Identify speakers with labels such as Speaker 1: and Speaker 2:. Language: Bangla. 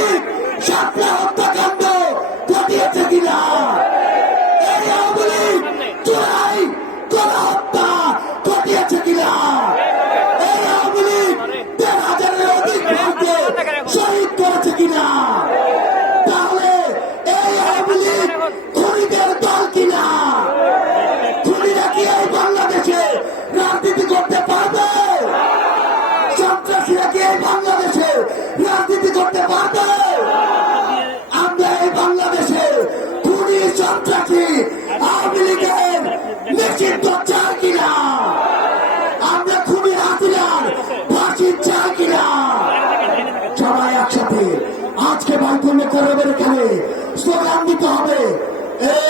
Speaker 1: শরীফ সাতটা হত্যাকাণ্ড ঘটিয়েছে কিনা? এই আওয়ামী লীগ চোরাই করা হত্যা ঘটিয়েছে কিনা? এই আওয়ামী লীগ দেড় হাজারের বাংলাদেশে রাজনীতি করতে পারবে? সন্ত্রাসীরা কি এই বাংলা হতে পারবে আমরা এই বাংলাদেশে খুনি সন্ত্রাসী আওয়ামী লীগের নিশ্চিত চাই কিনা? আমরা খুবই হাতিয়ার ফাঁসি চাই কিনা? সবাই একসাথে আজকে মাধ্যমে করবেন এখানে। স্লোগান দিতে হবে। এই